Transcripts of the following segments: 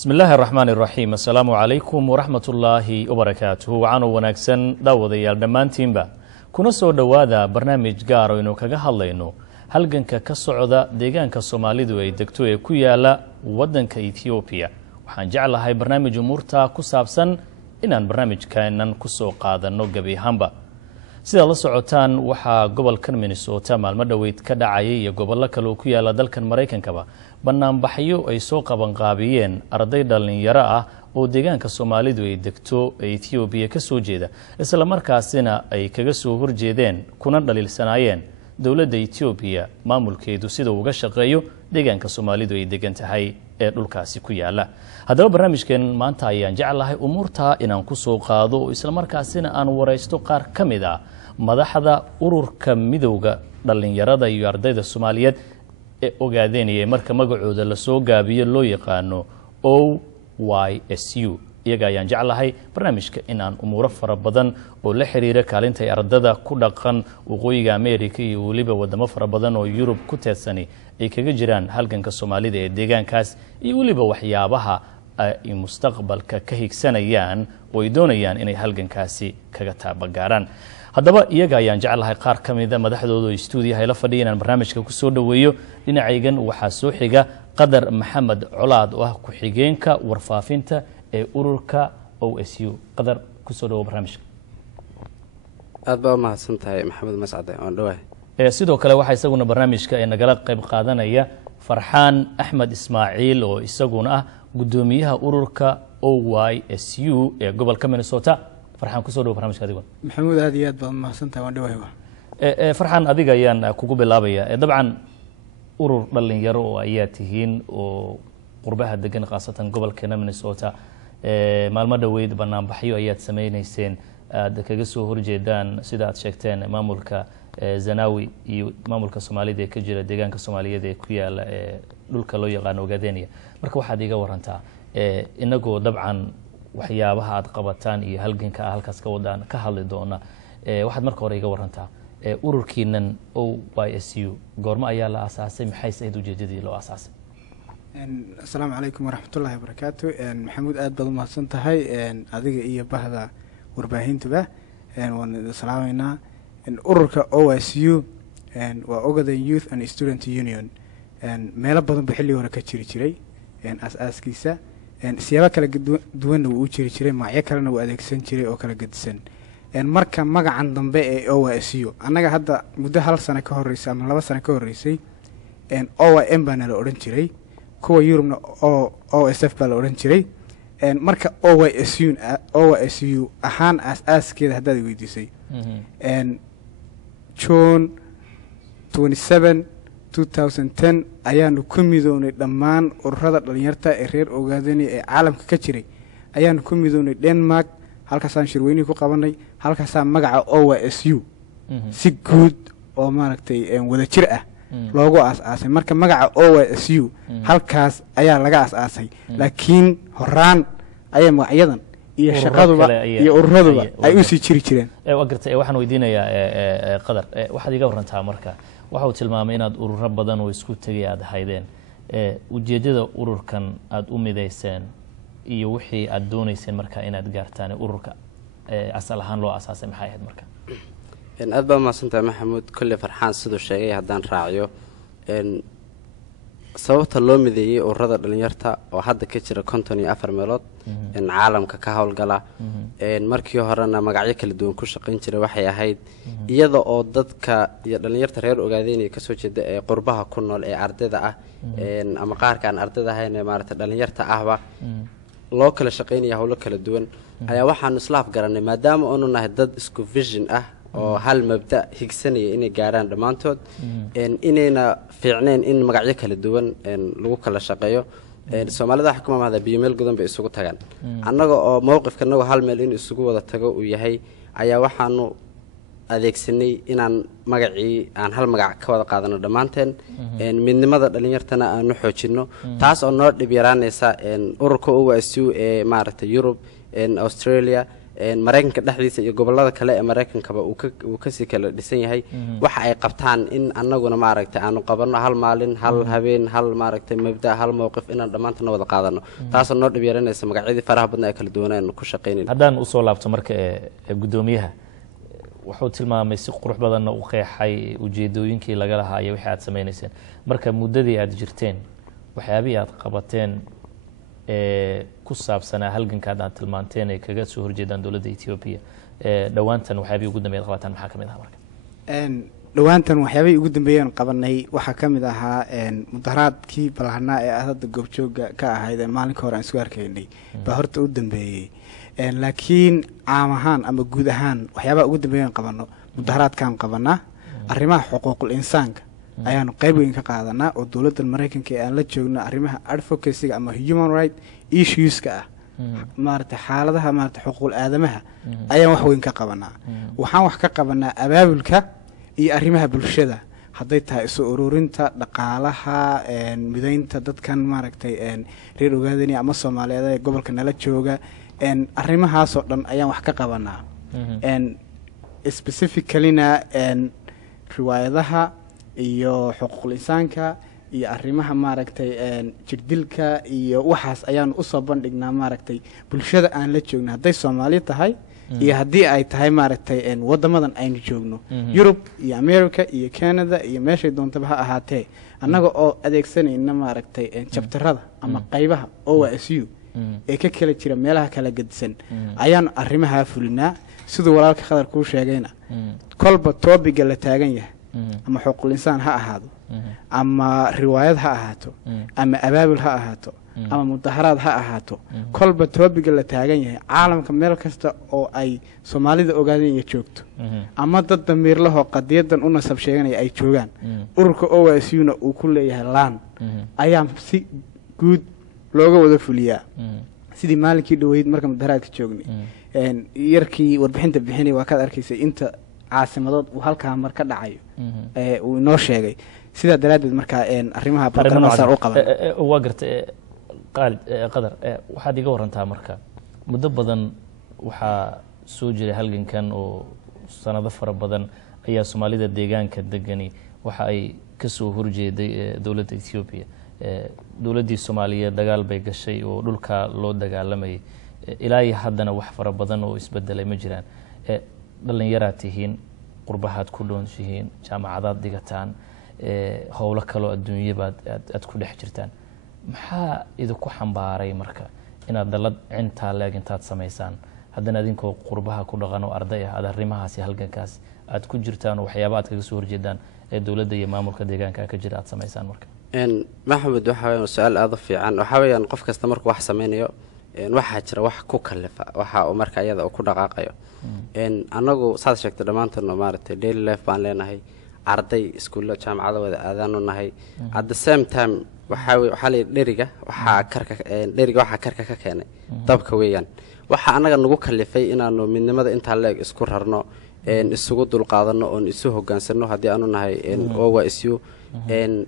بسم الله الرحمن الرحيم السلام عليكم ورحمة الله وبركاته وعانو وناكسن داوديال دمانتينبا kuna soo dhawaada barnaamij gaar oo inuu kaga hadlayno halganka ka socda deegaanka Soomaalidu ay degto ee ku yaala wadanka Ethiopia waxaan jeclahay barnaamij umurta ku saabsan inaan barnaamijkeenan ku soo qaadano gabi ahaanba sida la socotaan waxa gobolkan Minnesota maalmo dhaweyd ka dhacay iyo gobollo kale oo ku yaala dalkan Mareykankaba banaanbaxyo ay soo qaban qaabiyeen arday dhalinyaro ah oo deegaanka Soomaalidu ay degto Ethiopia ka soo jeeda isla markaasina ay kaga soo horjeedeen kuna dhaliilsanaayeen dawladda Ethiopia maamulkeedu sida uga shaqeeyo deegaanka Soomaalidu ay degan tahay ee dhulkaasi ku yaala haddaba barnaamijkan maanta ayaan jeclahay umurta inaan ku soo qaado isla markaasina aan wareysto qaar kamid ah madaxda ururka midowga dhalinyarada iyo ardayda Soomaaliyeed ee ogaadeenayay marka magacooda la soo gaabiyo loo yaqaano OYSU iyaga ayaan jeclahay barnaamijka inaan umuro fara badan oo la xiriira kaalinta ay ardada ku dhaqan waqooyiga Ameerika iyo waliba wadamo fara badan oo Yurub ku teedsan ay kaga jiraan halganka Soomaalida ee deegaankaas iyo waliba waxyaabaha ay mustaqbalka ka higsanayaan oo ay doonayaan inay halgankaasi kaga taabagaaraan haddaba iyaga ayaan jeclahay qaar kamid ah madaxdooda stuudiyaha la fadhiyaan barnaamijka ku soo dhaweeyo dhinacaygan waxa soo xiga Qadar Maxamed Colaad oo ah ku xigeenka warfaafinta ee ururka OSU Qadar ku soo dhawo barnaamijka aad baa mahadsantahay Maxamed Mascade oo dhawahay sidoo kale waxa isaguna barnaamijka ay nagala qayb qaadanaya Farxaan Axmed Ismaaciil oo isaguna ah gudoomiyaha ururka OYSU ee gobolka Minnesota Farxaan ku soo dhawo barnaamijka adiga Maxamed aad iyo aad baa mahadsantahay waan dhawahay Farxaan adiga ayaan kugu bilaabaya dabcan urur dhalinyaro oo ayaa tihiin oo qurbaha degan qaasatan gobolka Minnesota maalmo dhaweyd banaanbaxyo ayaad sameeynayeen aad kaga soo horjeedaan sida aad sheegteen maamulka Zanawi iyo maamulka Soomaalida ee ka jira deegaanka Soomaaliyeed ee ku yaala dhulka loo yaqaan Ogaadeniya marka waxaad iga warantaa inagoo dabcan waxyaabaha aad qabataan iyo halganka halkaas ka wadaan ka hadli doona waxaad marka hore iga warantaa ururkiinan OYSU goorma ayaa la aasaasay maxay sayd ujeedadii loo aasaasay assalaamu calaykum waraxmatullaahi wabarakaatu maxamuud aad baad u mahadsantahay adiga iyo bahda warbaahintuba waan salaameynaa ururka OYSU waa Ogaden Youth and Student Union meelo badan ba xilli hore ka jiray aasaaskiisa siyaabo kala duwan uu jiri jiray magacyo kalena uu adeegsan jiray oo kala gedisan marka magacan dambe ee OYSU anaga hadda muddo hal sano ka horeysay ama 2 sano ka horeysay OYM baa la oran jiray kuwa Yurubna OSF baa la oran jiray marka OYSU ahaan aaskeeda hadda ay weydiisay June 27 2010 ayaanu ku midoonay dhammaan ururada dhalinyarta ee reer Ogaadeni ee caalamka ka jiray ayaanu ku midoonay Denmark halkaas aan shirweyni ku qabanay halkaas magaca OYSU si guud oo maaragtay wada jir ah loogu aasaasay marka magaca OYSU halkaas ayaa laga aasaasay laakiin horaan ay magacyadan iyo shaqaduba iyo ururaduba ay u sii jiri jireen wagartay waxaan weydiinayaa Qadar waxaad iga warantaa marka waxa uu tilmaamay inaad ururo badan oo isku tagay aad haydeen ujeedada ururkan aad u mideyseen iyo wixii aad doonayseen marka inaad gaartaan ururka asal ahaan loo aasaasay maxay ahayd marka aad baa mahadsantahay Maxamuud kulli Farxaan sidoo sheegay haddaan raaciyo sababta loo mideeyay ururada dhalinyarta oo hadda ka jira 54 meelood caalamka ka hawlgala markii horena magacyo kala duwan ku shaqeyn jiray waxay ahayd iyada oo dadka iyo dhalinyarta reer Ogaadeen ka soo jeeda ee qurbaha ku nool ee ardayda ah ama qaarka aan ardayda ahayn ee maaragtay dhalinyarta ahba loo kala shaqeynaya hawlo kala duwan ayaa waxaan islaaf garanay maadaama aanu nahay dad isku vision ah oo hal mabda higsanaya inay gaaraan dhamaantood inayna fiicneen in magacyo kala duwan lagu kala shaqeeyo Soomaalida waxa kuma mahada biimeel gudan bay isugu tagaan annaga oo mowqifkanagu hal meel in isugu wada tago uu yahay ayaa waxaanu adeegsanay inaan magacii aan hal magac ka wada qaadano dhamaanteen midnimada dhalinyartana aanu xoojino taas oo noo dhib yaraanaysa ururka OYSU ee maaragtay Yurub Australia maraykanka dhexdiisa iyo gobolada kale ee maraykankaba uu kasii kala dhisan yahay waxa ay qabtaan in annaguna maaragtay aanu qabanno hal maalin hal habeen hal maaragtay mabda hal mowqif inaan dhammaantana wada qaadano taasoo noo dhib yaranaysa magacyadii faraha badna ee kala duwanaan ku shaqaynayn. haddaan usoo laabto marka guddoomiyaha wuxuu tilmaamay si qurux badanna u qeexay ujeedooyinkii laga lahaa iyo wixii aad samaynayseen marka muddadii aad jirteen waxyaabihii aad qabateen ku saabsanaa halganka aad tilmaanteen ee kaga soo horjeedaan dowladda Ethiopia dhawaantan waxyaabihii ugu dambeeyay qabataan maxaa kamid ah marka dhawaantan waxyaabihii ugu dambeeyeen qabanay waxaa kamid ahaa mudaharaadkii balahanaa ee hadda goobjooga ka ahayd maalinka hore aan isku arkaynay baa horta u dambeeyay laakiin caam ahaan ama guud ahaan waxyaabaha ugu dambeeyeen qabano mudaharaadkan qabanaa arrimaha xuquuqul insaanka ayaanu qayb weyn ka qaadanaa oo dowladda Mareykanka ee aan la joogno arrimaha advocacy ama human right issues-ka ah maarta xaaladaha maarta xuquuqul aadamaha ayaan wax weyn ka qabanaa waxaan wax ka qabanaa abaabulka iyo arrimaha bulshada hadday tahay isu ururinta dhaqaalaha midaynta dadkan maaragtay reer ogaadani ama Soomaaliyeed ee gobolka nala jooga arrimahaas oo dhan ayaan wax ka qabanaa specifically-na riwaayadaha iyo xuquuqul insaanka iyo arrimaha maaragtay jirdilka iyo waxaas ayaan u soo bandhignaa maaragtay bulshada aan la joogno hadday Soomaali tahay iyo haddii ay tahay maaragtay wadamadan aynu joogno Europe iyo America iyo Canada iyo meeshay doontaba ha ahaatee annaga oo adeegsanayna maaragtay chapterada ama qaybaha OSU ee ka kala jira meelaha kala gedisan ayaan arrimaha fulinaa sidoo walaalka Khadar ku sheegayna kolba topic la taagan yahay ama xuquuqul insaan ha ahaado ama riwaayad ha ahaato ama abaabul ha ahaato ama mudaharaad ha ahaato kolba topic la taagan yahay caalamka meel kasta oo ay Soomaalida ogaadeen joogto ama dad damiir leh oo qadiyadan u nasab sheeganay ay joogaan ururka OSU-na uu ku leeyahay laan ayaa si guud looga wada fuliyaa sidii maalinkii dhaweyd marka mudaharaadka joognay yarkii warbixinta bixinay waa ka arkaysay inta caasimadood uu halkaa mar ka dhacayo uu inoo sheegay sida daraadeed markaa arrimaha barnaamijka u qaban waa gartay qadar waxaad iga warantaa marka muddo badan waxaa soo jiray halgankan oo sanado fara badan ayaa Soomaalida deegaanka degani waxa ay ka soo horjeeday dowladda Ethiopia dowladdii Soomaaliya dagaal bay gashay oo dhulka loo dagaalamay ilaa haddana wax fara badan oo isbedelay ma jiraan dhalinyaraad tihiin qurbahaad ku dhoonshihiin jaamacadaad dhigataan howlo kaloo adduunyabaad aad ku dhex jirtaan maxaa idinku xambaaray marka inaad dalad intaa leeg intaad samaysaan haddana idinkoo qurbaha ku dhaqan oo arday ah aad arrimahaasi halgankaas aad ku jirtaan oo waxyaaba aad kaga soo horjeedaan ee dowladda iyo maamulka deegaanka ka jira aad samaysaan marka maxamed waxa weeyaan su'aal aad u fiican waxa weeyaan qof kasta markuu wax sameynayo waxaa jira wax ku kalifa waxa uu marka iyada ku dhaqaaqayo anagu saad sheegtay dhamaantan maaragtay daily life baan leenahay arday iskuulo jaamacada wada aadaan u nahay at the same time waxa la dheriga waxa karka ka keenay dabka weeyaan waxa anaga nagu kalifay inaanu midnimada inta leeg isku rarno isugu dulqaadano oo isu hogaansano hadii aanu nahay OSU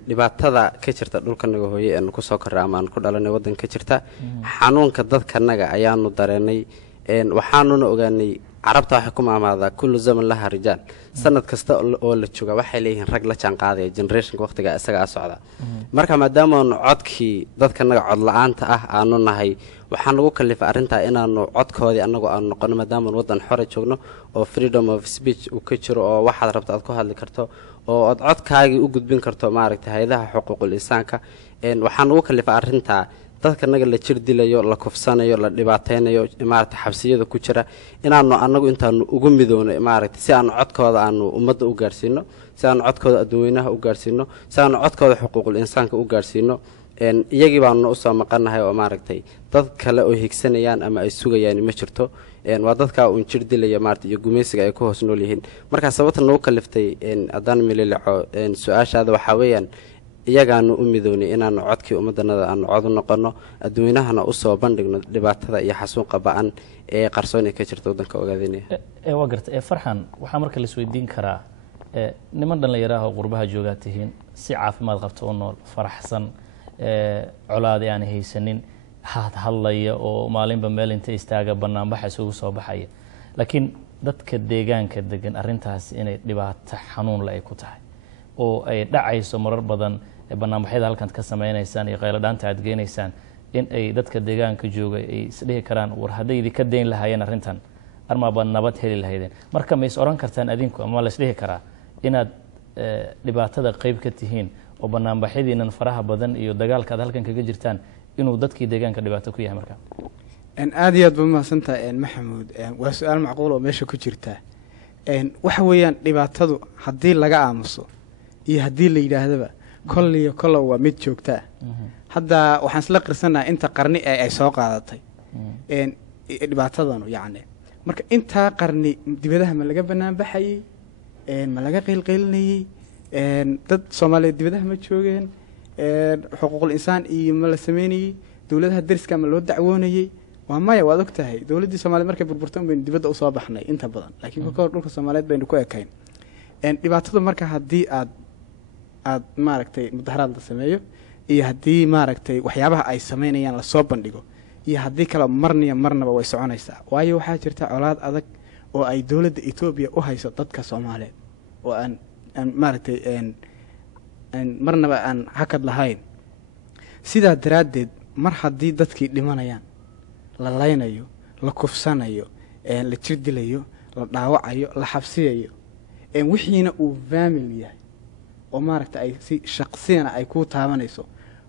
dhibaatada ka jirta dhulkanaga hooye ee ku soo koray ama aan ku dhalanay wadan ka jirta xanuunka dadkanaga ayaanu dareenay waxaanuna ogaanay carabta waxa ku maamada kullu zaman laha rijaal sanad kasta oo la jooga waxay leeyihiin rag la jaan qaadaya generation waqtiga isaga socda marka maadaama codkii dadkanaga cod la'aanta ah aanu nahay waxaan ugu kalifay arinta inaanu codkoodii anagu aan noqono maadaama wadan xor joogno oo freedom of speech uu ka jiro oo waxaad rabto aad ku hadli karto oo aad codkaagi u gudbin karto maaragtay hay'adaha xuquuqul insaanka waxaan ugu kalifay arinta dadkanaga la jir dilayo la kufsanayo la dhibaateynayo maaragtay xabsiyada ku jira inaanu anagu intaanu ugu midoonay maaragtay si aan codkooda aanu ummadda u gaarsiino si aan codkooda adduunweynaha u gaarsiino si aan codkooda xuquuqul insaanka u gaarsiino iyagii baanu u soo maqanahay oo maaragtay dad kale oo higsanayaan ama ay sugayaan ma jirto waa dadka uu jir dilaya maaragtay iyo gumeysiga ay ku hoos nool yihiin marka sababta noo kaliftay adaan mililaco su'aashaada waxa weeyaan iyagaanu u midoonay inaanu codkii ummadanada aan cod u noqono adduunyahana u soo bandhigno dhibaatada iyo xasuuqa ba'an ee qarsoon ee ka jirta wadanka ogaadinaya waa gartay farxan waxa marka la isweydiin karaa niman dhalinyaraha oo qurbaha jooga tihiin si caafimaad qabto oo nool faraxsan colaad aan haysanin hadlaya oo maalinba meel inta istaaga banaanbaxa isugu soo baxaya laakiin dadka deegaanka degan arrintaas inay dhibaato xanuun la ay ku tahay oo ay dhacayso marar badan banaanbaxyada halkan ka sameynaysaan iyo qaylo dhaanta aad geenaysaan in ay dadka deegaanka jooga ay isdhihi karaan war hadday idinka dayn lahaayeen arrintan armaaba nabad heli lahaydeen marka ma is oran kartaan adinku ama la isdhihi karaa inaad dhibaatada qayb ka tihiin oo banaanbaxyadiinan faraha badan iyo dagaalka aad halkan kaga jirtaan inuu dadkii deegaanka dhibaato ku yahay marka aad iyo aad ba mahadsantahay maxamuud waa su-aal macquul oo meesha ku jirta waxa weeyaan dhibaatadu haddii laga aamuso iyo haddii la yidhaahdaba kolliyo kollow waa mid joogtaa hadda waxaan isla qirsanaha inta qarni ay soo qaadatay dhibaatadanu yacni marka intaa qarni dibadaha ma laga banaan baxayey ma laga qeylqeylinayey dad soomaaliyeed dibadaha ma joogeen xuquuqul insaan iyo ma la sameynayey dowladaha dariska ma loo dacwoonayey waa maya waad og tahay dowladdii soomaliyeed markay burburtan baynu dibadda usoo baxnay inta badan laakiin kolka hor dhulka soomaaliyeed baynu ku ekayn dhibaatadu marka haddii aad maaragtay mudaharaad la sameeyo iyo haddii maaragtay waxyaabaha ay sameynayaan lasoo bandhigo iyo haddii kale marniya marnaba way soconaysaa waayo waxaa jirta colaad adag oo ay dowladda etoobiya u hayso dadka soomaaliyeed oo aan maaragtay marnaba aan hakad lahayn sidaa daraaddeed mar haddii dadkii dhimanayaan la laynayo la kufsanayo la jirdilayo la dhaawacayo la xabsiyayo wixiina uu faamil yahay oo maaragta ay si shaqsiyana ay kuu taabanayso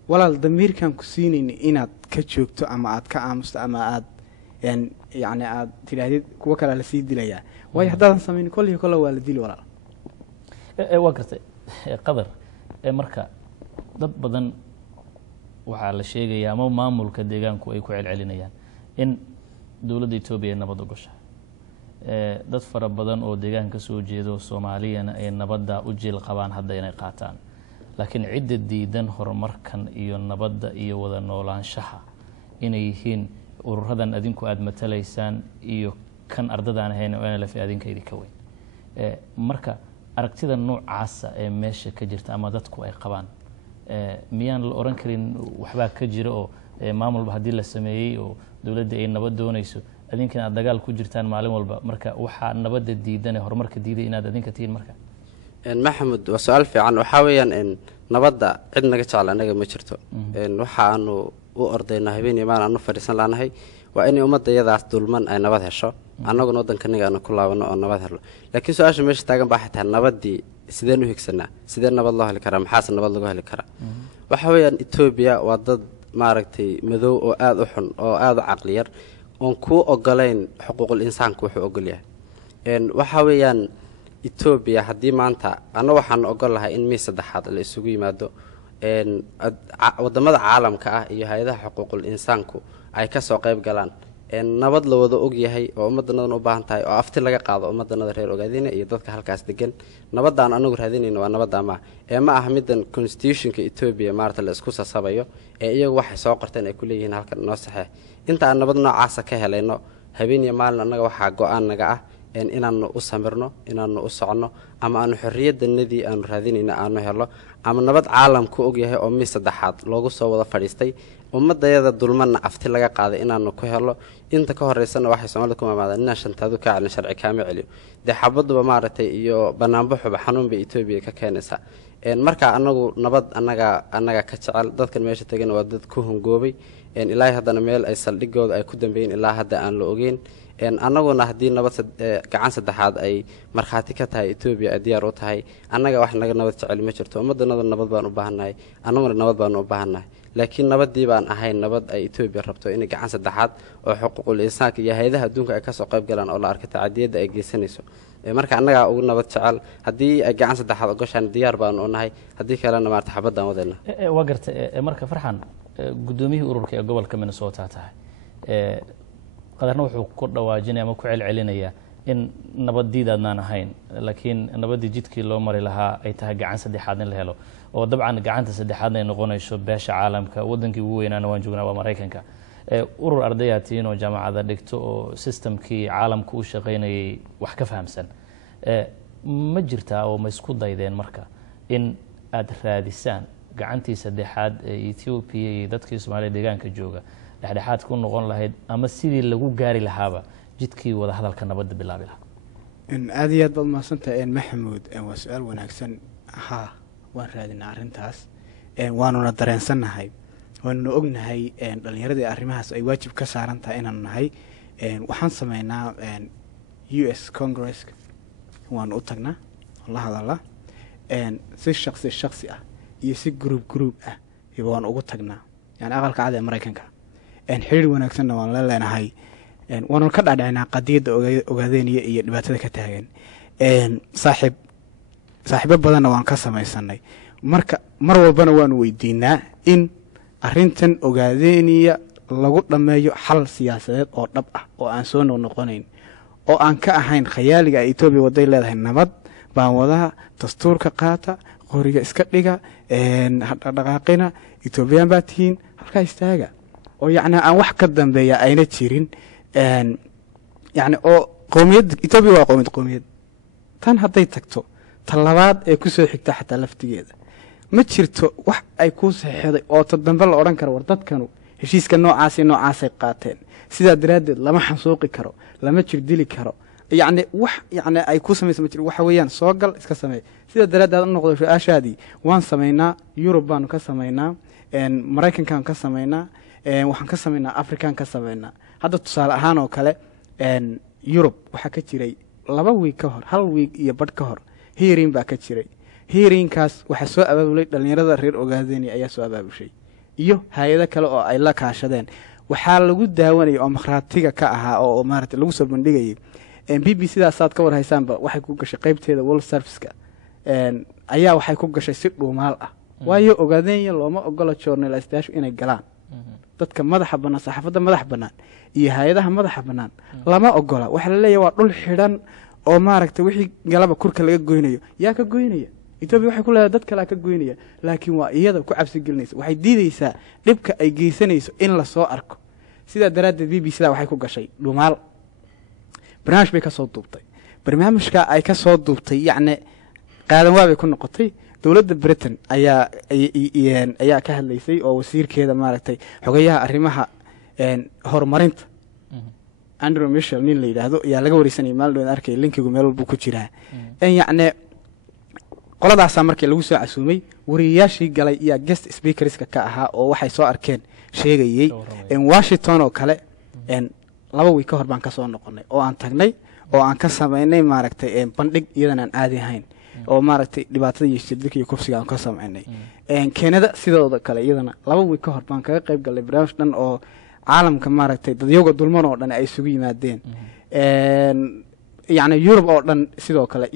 walaal damiirkan ku siinayna inaad ka joogto ama aad ka aamusto ama aad yacni aad tidhaahdid kuwo kale lasii dilayaa waayo haddaadan samaynin kolliyo kolle waa la dili walaal waa gartay qadar marka dad badan waxaa la sheegayaa ama maamulka deegaanku ay ku celcelinayaan in dowladda etoobiya ay nabad ogosha dad fara badan oo deegaanka soo jeedo soomaaliyana ay nabadda u jiil qabaan hadda inay qaataan laakiin cidda diidan horumarkan iyo nabadda iyo wada noolaanshaha inay yihiin ururadan adinku aada matalaysaan iyo kan ardadaan ahayn oo NLF adinka idinka weyn marka aragtida noocaasa ee meesha ka jirta ama dadku ay qabaan miyaan la oran karin waxbaa ka jira oo maamulba haddii la sameeyey oo dowladda ay nabad doonayso adinkan aad dagaal ku jirtaan maalin walba marka waxaa nabadda diidan ee horumarka diiday inaad adinka tihiin marka maxamed waa su-aal fiican waxaa weeyaan nabadda cid naga jecel anaga ma jirto waxa aanu u ordaynaa habeenii maan aanu fadhiisan laanahay waa inay ummadda iyadaas dulman ay nabad hesho annaguna waddankaniga aanu ku laabano oo nabad helo laakiin su-aasha meesha taagan baa xitaa nabaddii sideen u higsanaa sidee nabad loo heli karaa maxaase nabad lagu heli karaa waxa weeyaan etoobiya waa dad maaragtay madow oo aada u xun oo aada u caqliyar oon kuu ogolayn xuquuqul insaanku wuxuu ogol yahay waxa weeyaan etoobiya haddii maanta anna waxaan ogol lahay in miis saddexaad la isugu yimaado wadamada caalamka ah iyo hay-adaha xuquuqul insaanku ay kasoo qayb galaan nabad la wada ogyahay oo ummadanadan u baahan tahay oo afti laga qaado ummadanada reer ogaadina iyo dadka halkaas degan nabadaan anagu raadinayna waa nabadda ma ma aha middan constitutionka etoobiya maarata la isku sasabayo iyagu waxay soo qorteen ay ku leeyihiin halkan noo saxeex inta aan nabad noocaasa ka helayno habeen iyo maalin annaga waxaa go-aan naga ah inaanu u samirno inaanu u socno ama aanu xorriyaddanadii aanu raadinayna aanu helo ama nabad caalamku ogyahay oo miis saddexaad loogu soo wada fadhiistay ummadayada dulmanna afti laga qaaday inaanu ku helo inta ka horeysana waxay soomaalida ku maamaadaan inaan shantaadu ka celin sharci kaama celiyo dee xabaduba maaragtay iyo banaanbaxuba xanuun bay etoobiya ka keenaysaa marka anagu nabad annaga ka jecel dadkan meesha tegana waa dad ku hungoobay ilaahay haddana meel ay saldhigooda ay ku dambeeyeen ilaa hadda aan la ogeyn annaguna haddii nabad gacan saddexaad ay markhaati ka tahay etoobiya ay diyaar u tahay annaga wax naga nabad jecel ma jirto ummaddanada nabad baan u baahannahay annaguna nabad baanu u baahannahay laakiin nabaddii baan ahayn nabad ay etoobiya rabto inay gacan saddexaad oo xuquuqul insaanka iyo hay-adaha adduunka ay kasoo qayb galaan oo la arkay tacadiyadda ay geysanayso marka annagaa ugu nabad jecel haddii ay gacan saddexaad ogoshaan diyaar baanu u nahay haddii kalena maarta xabaddaan wadayna waa garta marka farxan guddoomiyihii ururka ee gobolka Minnesota tahay qadarna wuxuu ku dhawaajinaya ama ku celcelinaya in nabaddiidaadnaan ahayn laakiin nabaddii jidkii loo mari lahaa ay tahay gacan saddexaad in la helo oo dabcan gacanta saddexaadna ay noqonayso beesha caalamka waddankii ugu weynaana waan joognaa waa Maraykanka urur ardayaa tihiin oo jaamacada dhigto oo systemkii caalamka u shaqaynayay wax ka fahamsan ma jirtaa oo ma isku daydeen marka in aad raadisaan gacantii saddexaad ee Ethiopia iyo dadkii Soomaaliya deegaanka jooga dhexdhexaad ku noqon lahayd ama sidii lagu gaari lahaaba jidkii wada hadalka nabadda bilaabi lahaa. aad iyo aad baad mahadsantahay maxamuud, waa su-aal wanaagsan. haa, waan raadinaa arrintaas, waanuna dareensannahay, waanuna ognahay dhallinyaradii arrimahaas ay waajib ka saaran tahay inaanu nahay. waxaan sameynaa US Congress, waanu u tagnaa la hadala, si shaksi ah iyo si group ah waan ugu tagnaa, yani aqalka cad ee Mareykanka. xiriir wanaagsanna waan la leenahay, waanu ka dhaadhacinaa qadiyadda ogaadeeniya iyo dhibaatada ka taagan. saaxiibo badanna waan ka samaysanay, marka mar walbana waanu weydiinaa in arrintan ogaadeeniya lagu dhammeeyo xal siyaasadeed oo dhab ah oo aan soo noqnoqonayn, oo aan ka ahayn khayaaliga ay Etoobiya waday leedahay nabad baan wadaha, dastuurka qaata, qoriga iska dhiga, dhaqaaqina, Etoobiyaan baa tihiin, halkaa istaaga, oo yacni aan wax ka dambeeya ayna jirin. yacni oo qowmiyadda Etoobiya waa qowmiyad tan hadday tagto talabaad ee ku soo xigta xataa laftigeeda ma jirto wax ay ku saxeexday oo ta dambe la odhan karo war dadkanu heshiiska noocaasay qaateen, sidaa daraaddeed lama xansuuqi karo, lama jirdili karo, yacni wax yacni ay ku samaysa ma jiro. waxa weeyaan soo gal iska sameey. sidaa daraaddeed u noqdo su-aashaadii, waan samaynaa, Yurub baanu ka samaynaa, Maraykankaan ka samaynaa, waxaan ka samaynaa Afrikaan ka samaynaa. hadda tusaale ahaan oo kale Yurub waxaa ka jiray 2 wiig ka hor, 1 wiig iyo badh ka hor hearing baa ka jiray. hearingkaas waxaa soo abaabulay dhallinyarada reer Ogaadeni ayaa soo abaabushay iyo hay-ado kale oo ay la kaashadeen. waxaa lagu daawanayay oo makhraatiga ka ahaa oo maaragtay lagu soo bandhigayay. BBC-daasaad ka warhaysaanba waxay ku gashay qaybteeda World Service-ka, ayaa waxay ku gashay si dhuumaal ah, waayo Ogaadeniya looma ogola journalistayaashu inay galaan. dadka madaxa bannaan, saxaafadda madaxa bannaan iyo hay-adaha madaxa bannaan lama ogola. waxaa la leeyahay waa dhul xidhan oo maaragtay wixii galaba kurka laga goynayo. yaa ka goynaya? Etoobiya waxay ku leedahay dad kale ka goynaya, laakiin waa iyada ku cabsi gelinaysa, waxay diidaysaa dhibka ay geysanayso in la soo arko. sidaa daraaddeed BBC-da waxay ku gashay dhumaal, barnaamij bay ka soo duubtay. barnaamijka ay ka soo duubtay yacni qaadan waabay ku noqotay. dowladda Britain ayaa ka hadlaysay oo wasiirkeeda maaragtay xogayaha arrimaha horumarinta Andrew Mitchell nin la yidhaahdo ayaa laga wareysanayay maalin arkay linkigu meel walba ku jiraa. yacni qoladaasaa markii lagu soo casuumay, wariyayaashii galay iyo guest speakerska ka ahaa oo waxay soo arkeen sheegayey. Washington oo kale 2 wiig ka hor baan ka soo noqonay oo aan tagnay oo aan ka samaynay maaragtay bandhig iyadan aan caadi ahayn oo maaragtay dhibaatada iyo shidilka iyo kufsiga aan ka samaynay. Keenada sidoo kale iyadana 2 wiig ka hor baan kaga qayb galay barnaamij dhan oo caalamka maaragtay dadyoga dulman oo dhan ay isugu yimaadeen. yacni Europe oo dhan sidoo kale,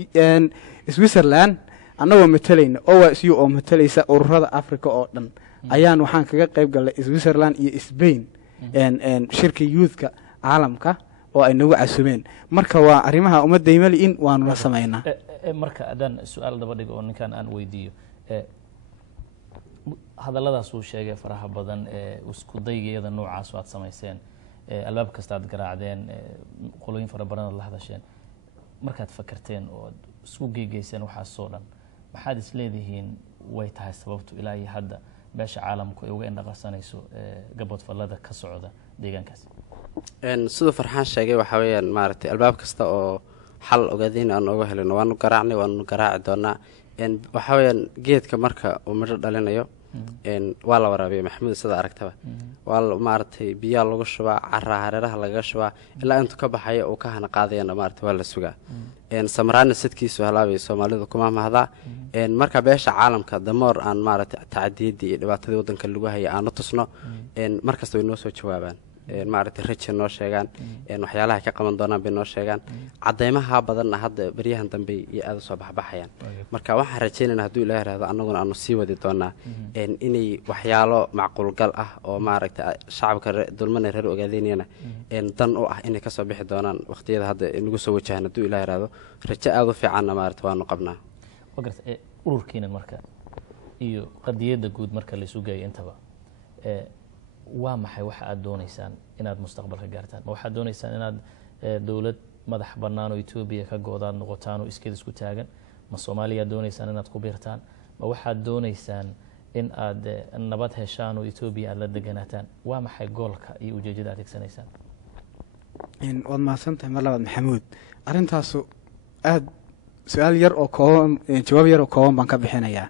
Switzerland annagoo matalayna OASU oo matalaysa ururada Africa oo dhan ayaan waxaan kaga qayb galay Switzerland iyo Spain shirka youthka caalamka oo ay nagu casumeen. marka waa arrimaha ummadda imali in waanu la samaynaa. marka adaan su'aal daba dhigo oo ninkan aan weydiiyo, hadalladaas uu sheegay faraha badan isku daygeeda noocaas aad samayseen, albaab kasta aad garaacdeen, qolooyin fara badan la hadasheen, markaad fakarteen oo isku geegeyseen waxaas soo dhan, maxaad isleedihiin way tahay sababtu ilaa iyo hadda beesha caalamku ay uga indhaqarsanayso gabadfallada ka socda deegaankaas? sidoo Farxaan sheegay waxa weeyaan maaragtay albaab kasta oo xal Ogaadeni aan uga helino waanu garaacnay, waanu garaaci doonaa. waxa weeyaan geedka marka uu midho dhalinayo waa la waraabiya Maxamuud sida aragtaba, waa maaragtay biyo lagu shubaa, carra hareeraha laga shubaa ilaa intuu ka baxayo uu ka hana qaadayna maaragtay waa la sugaa. samraana sidkiisu halaabay Soomaalidu kuma mahada. marka beesha caalamka damoor aan maaragtay tacadiyadii iyo dhibaatadii wadanka lagu hayay aan tusno, markasta way noo soo jawaabaan. maaragtay rajo noo sheegaan, waxyaalaha ka qaban doonaan bay noo sheegaan. cadeymaha badanna hadda baryahan dambe iyo aad u soo baxbayaan. marka waxaan rajaynaynaa hadduu Ilaahay raado annaguna aanu sii wadi doonaa inay waxyaalo macquul gal ah oo maaragtay shacabka dulmana reer Ogaadeniina dan u ah inay ka soo bixi doonaan waqtiyada hadda inagu soo wajahan hadduu Ilaahay raado. rajo aad u fiicanna maaragtay waanu qabnaa. ururkiina marka iyo qadiyadda guud marka la isu geeyo intaba, waa maxay waxa aad doonaysaan inaad mustaqbalka gaartaan? ma waxaad doonaysaan inaad dowlad madax bannaan oo Etoobiya ka goodaad noqotaan oo iskeed isku taagan? ma Soomaaliya doonaysaan inaad ku biirtaan? ma waxaad doonaysaan in aad nabad heshaan oo Ethiopia aad la deganaataan waa maxay goolka iyo ujeedada aad adeegsanaysaan waad mahadsantahay mar labaad maxamuud arrintaasu aad su-aal yar oo kooban jawaab yar oo kooban baan ka bixinayaa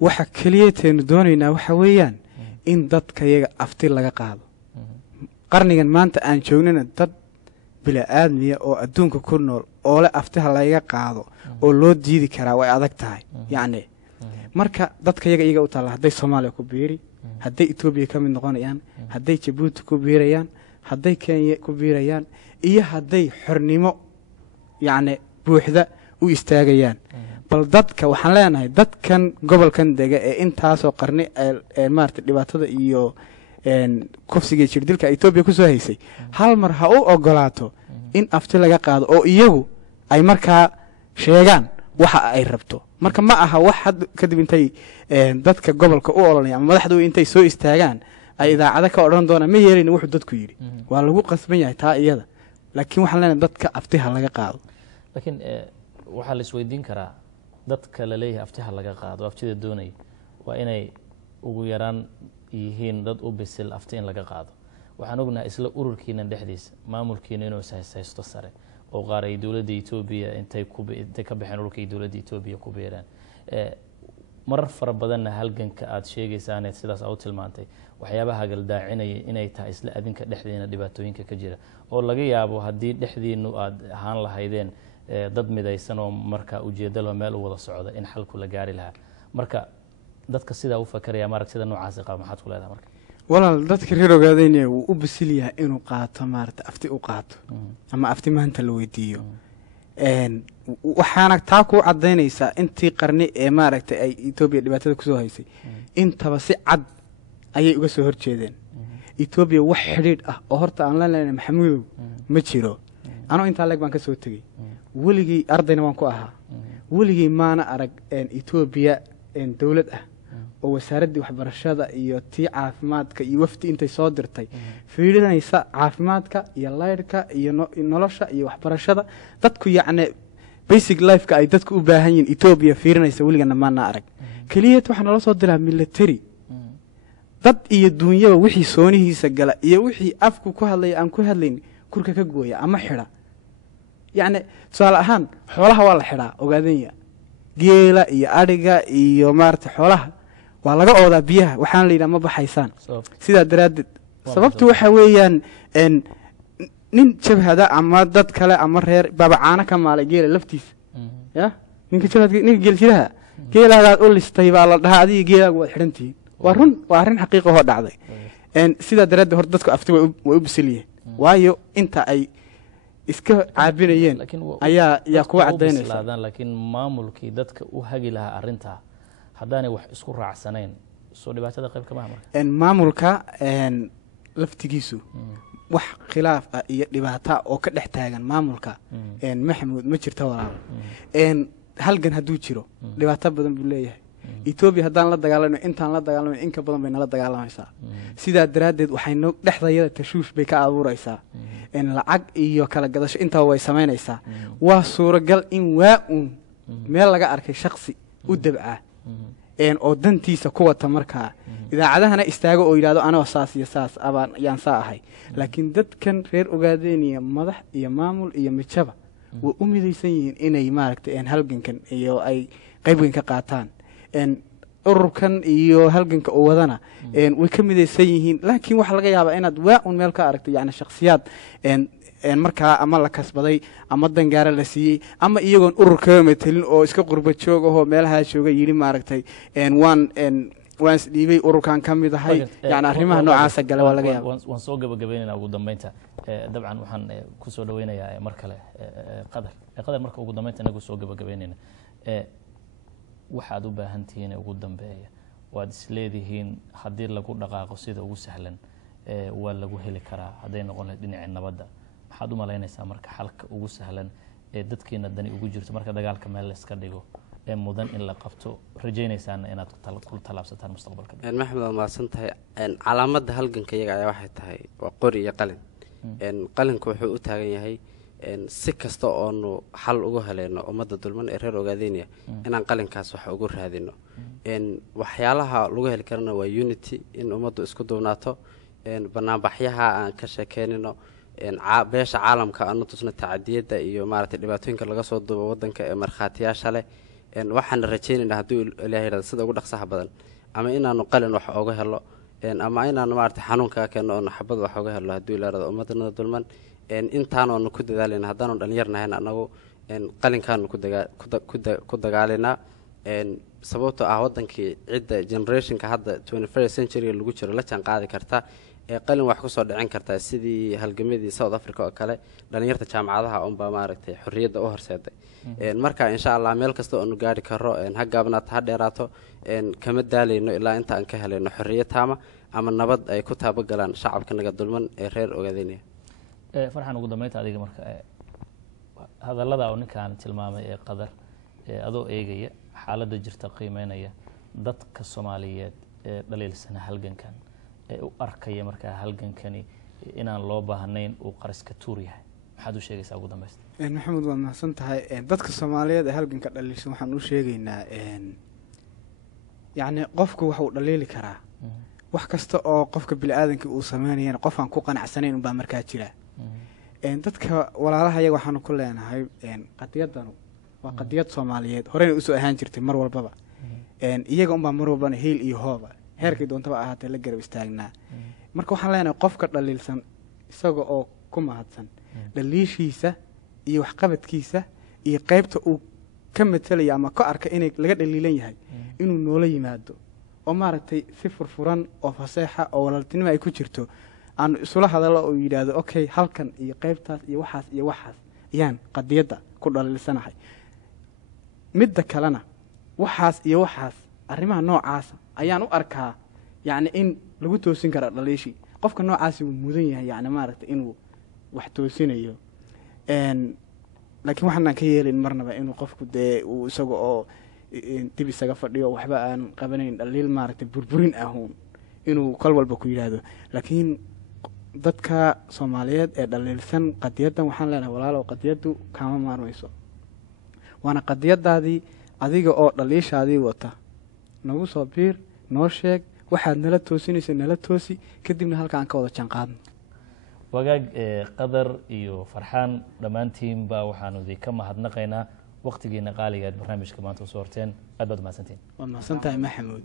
waxa keliya teenu doonaynaa waxa weeyaan in dadka iyaga afti laga qaado qarnigan maanta aan joognina dad bila'aadmiya oo adduunka ku nool oo le aftiha laga qaado oo loo diidi karaa way adag tahay yacni marka dadka iyaga u taalla hadday Soomaaliya ku biiri hadday Ethiopia ka mid noqonayaan hadday Djibouti ku biirayaan hadday Kenya ku biirayaan iyo hadday xornimo yacni buuxda u istaagayaan bal dadka waxaan leenahay dadkan gobolkan dega ee intaasoo qarni ee maartay dhibaatada iyo kufsiga jirdilka Ethiopia ku soo haysay hal mar ha u ogolaato in afti laga qaado oo iyagu ay markaa sheegaan waxa ay rabto marka ma aha wax kadib intay dadka gobolka u oranayaan madaxdu intay soo istaagaan ay idaacada ka oran doonaan ma yeelin wuxuu dadku yiri waa lagu qasban yahay taa iyada laakiin waxaan leenahay dadka aftiha laga qaado laakiin waxa la isweydiin karaa dadka la leeyahay aftiha laga qaado aftida doonay waa inay ugu yaraan yihiin dad u bisil afti in laga qaado waxaan ognahay isla ururkiina dhexdiisa maamulkiina inuu haysto sare oo qaar ay dawladda Ethiopia intay ka baxeen ururkii dawladda Ethiopia ku beeraan marar fara badanna halganka aad sheegaysaan sidaas aad tilmaantay waxyaabaha galdaacinaya inay tahay isla adinka dhexdeena dhibaatooyinka ka jira oo laga yaabo hadii dhexdiinu aad ahaan lahaydeen dad midaysan oo marka ujeedada meel u wada socda in xalku la gaari lahaa marka dadka sida u fakaraya marag sida noocaas qaba maxaad ku leedahay marka walaal dadka reer ogaadayna wuu u bisil yahay inuu qaato maarta afti u qaato ama afti maanta la weydiiyo waxaana taa ku cadeynaysaa intii qarni ee maaragtay ay Ethiopia dhibaatada ku soo haysay intaba si cad ayay uga soo horjeedeen Ethiopia wax xiriir ah oo horta aan la leenahay maxamuud ma jiro anoo inta leeg baan ka soo tagay waligii ardayna waan ku ahaa waligii maana arag Ethiopia dawlad ah oo wasaaradda waxbarashada iyo tii caafimaadka iyo wafdi intay soo dirtay fiirinaysa caafimaadka iyo leerka iyo nolosha iyo waxbarashada dadku yacni basic life-ka ay dadku u baahan yihiin Ethiopia fiirinaysa waligana maana arag kaliya waxa nala soo diraa military dad iyo duunyada wixii soonihiisa gala iyo wixii afku ku hadlay aan ku hadlayn kurka ka gooya ama xira yacni su'aal ahaan xoolaha waa la xiraa ogaadanya geela iyo ariga iyo maarta xoolaha waa laga oodaa biyaha waxaan la yiraahdaa ma baxaysaan sida daraadid sababtu waxa weeyaan nin jabhada ama dad kale ama reer babacaana ka maalay geela laftiisa ya ninka jabhada ninka geeljidaha geelaadaad u listay baa la dhahaa adiga geelaagu waad xirantihiin waa run waa arrin xaqiiqo oo dhacday sida daraadid hor dadku afti way u bisiliyeen waayo inta ay iska caabinayeen ayaa kuwa cadeynaysa laakiin maamulkii dadka u hagi lahaa arrinta haddaanay wax isku raacsanayn soo dhibaatada qayb kama marka maamulka laftigiisu wax khilaaf ah iyo dhibaato oo ka dhex taagan maamulka maxamuud ma jirto walaal halgan hadduu jiro dhibaato badan buu leeyahay Ethiopia haddaan la dagaalano intaan la dagaalano in ka badan bay nala dagaalamaysaa sidaa daraaddeed waxaynu dhexdayada tashuush bay ka abuuraysaa lacag iyo kala gadasho intaa way samaynaysaa waa suuragal in waa meel laga arkay shakhsi u dabca oo dantiisa ku wata markaa idaacadahana istaago oo yiraahdo anoo saas iyo saas abaan yaan saa ahay laakiin dadkan reer ogaadeenaya madax iyo maamul iyo mijaba way u midaysan yihiin inay maaragtay halgankan iyo ay qayb weyn ka qaataan ururkan iyo halganka oo wadana way ka midaysan yihiin laakiin waxa laga yaabaa inaad waa meel ka aragtay yani shakhsiyaad markaa ama la kasbaday ama dangaara la siiyey ama iyagoon urur kaga metelin oo iska qurba joog ahoo meelahaa jooga yidhi maaragtay waan isdhiibay ururkan ka mid ahay yani arrimaha noocaasa gale waa laga yaaba waan soo gabagabaynaynaa ugu dambeynta dabcan waxaan ku soo dhaweynayaa mar kale qadar marka ugu dambeynta inagu soo gabagabaynayna waxaad u baahan tihiin ugu dambeeya waad isleedihiin haddii lagu dhaqaaqo sida ugu sahlan waa lagu heli karaa hadday noqon lahayd dhinaca nabadda maxaad u malaynaysaa marka xalka ugu sahlan ee dadkiina dani ugu jirto marka dagaalka meel la iska dhigo ee mudan in la qabto rajaynaysaan inaad ku talaabsataan mustaqbalka maxamed waa mahadsan tahay calaamadda halganka iyaga ayaa waxay tahay waa qori iyo qalin qalinku wuxuu u taagan yahay si kasta oonu xal ugu helayno ummadda dulman ee reer Ogaadeenaya inaan qalinkaas wax ugu raadino waxyaalaha lagu heli karana waa unity in ummaddu isku duubnaato banaanbaxyaha aan ka sheekeynino beesha caalamka aanu tusno tacadiyadda iyo maaragtay dhibaatooyinka laga soo duubo waddanka ee markhaatiyaasha leh waxaana rajaynaynaa hadduu ilaahay yidhahdo sida ugu dhaqsaha badan ama inaanu qalin wax ooga helo ama inaanu maaragtay xanuunkaa keenno oonu xabad wax ooga helo hadduu ilaahay yidhahdo ummadana dulman intaanoonu ku dadaalayna haddaanu dhalinyar nahayn annagu qalinkaanu ku dagaalaynaa sababtoo ah waddankii cidda generationka hadda 21st century lagu jiro la jaan qaadi karta qalin wax kusoo dhicin kartaa sidii halgamadii South Africa oo kale dhalinyarta jaamacadaha unbaa maaragtay xorriyadda u horseeday marka insha Allah meel kasta oo nu gaari karo ha gaabnaato ha dheeraato kama daalayno ilaa inta aan ka helayno xorriyad taama ama nabad ay ku taabagalaan shacabka naga dulman ee reer Ogaadeenaya farxan ugu dambeynta adiga marka hadallada oo ninkaan tilmaamay ee qadar adoo eegaya xaaladda jirta qiimeynaya dadka Soomaaliyeed ee dhaliilsana halgankan u arkaya markaa halgankani inaan loo baahnayn uu qariska tuur yahay maxaad u sheegaysaa ugu dambaysta maxamed waa mahadsan tahay dadka Soomaaliyeed ee halganka dhaliilsan waxaan u sheegaynaa yacni qofku waxa uu dhaliili karaa wax kasta oo qofka bini'aadanka uu sameynayana qof aan ku qanacsanayn unbaa markaa jira dadka walaalaha iyaga waxaanu ku leenahay qadiyadanu waa qadiyad Soomaaliyeed horeyna u soo ahaan jirtay mar walbaba iyaga unbaa mar walbana heel iyo hooba heerkii doontaba ahaatee la garab istaagnaa marka waxaan leenahay qofka dhaliilsan isaga oo ku mahadsan dhaliishiisa iyo waxqabadkiisa iyo qaybta uu ka matalaya ama ka arka inay laga dhaliilan yahay inuu noola yimaado oo maaragtay si furfuran oo faseexa oo walaaltinimo ay ku jirto aan isula hadallo oo yidhaahdo okay halkan iyo qaybtaas iyo waxaas ayaan qadiyadda ku dhaliilsanahay midda kalena waxaas arrimaha noocaasa ayaan u arkaa yacni in lagu toosin kara dhaliishii qofka noocaasi wuu mudan yahay yacni maaragtay inuu wax toosinayo laakiin waxaan ka yeelin marnaba inuu qofku dee uu isaga oo dib isaga fadhiyo waxba aan qabanayn dhaliil maaragtay burburin ahuun inuu kal walba ku yidhaahdo laakiin dadka Soomaaliyeed ee dhaliilsan qadiyaddan waxaan leenahay walaalow qadiyaddu kama maarmayso waana qadiyadaadii adiga oo dhaliishaadii wata nagu soo biir noo sheeg waxaad nala toosinayso nala toosi kadibna halkaan ka wada janqaadno wagaag qadar iyo farxaan dhammaantiin baa waxaanu idinka mahadnaqaynaa waqtigiina qaaliga aad barnaamijka maanta usoo horteen aad baad mahadsantiin waad mahadsantahay maxamuud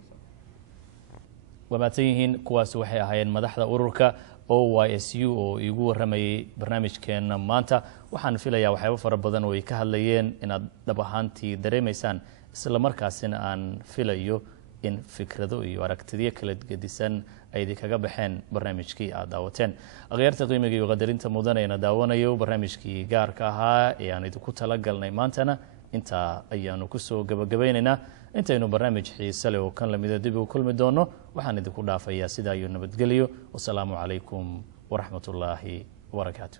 waa mahadsan yihiin kuwaasi waxay ahaayeen madaxda ururka OYSU oo igu waramayay barnaamijkeena maanta waxaan filayaa waxyaabo fara badan oo ay ka hadlayeen inaad dhab ahaantii dareemaysaan isla markaasina aan filayo in fikrado iyo aragtiyo kala gedisan ay idinkaga baxeen barnaamijkii aad daawateen akhyaarta qiimiga iyo qadarinta mudanayna daawanayo barnaamijkii gaarka ahaa ee aan idinku talagalnay maantana intaa ayaanu kusoo gabagabaynaynaa intaynu barnaamij xiise leh oo kan lamida dib u kulmi doono waxaan idinku dhaafayaa sidaa iyo nabadgelyo wasalaamu calaykum waraxmatullaahi wabarakaatu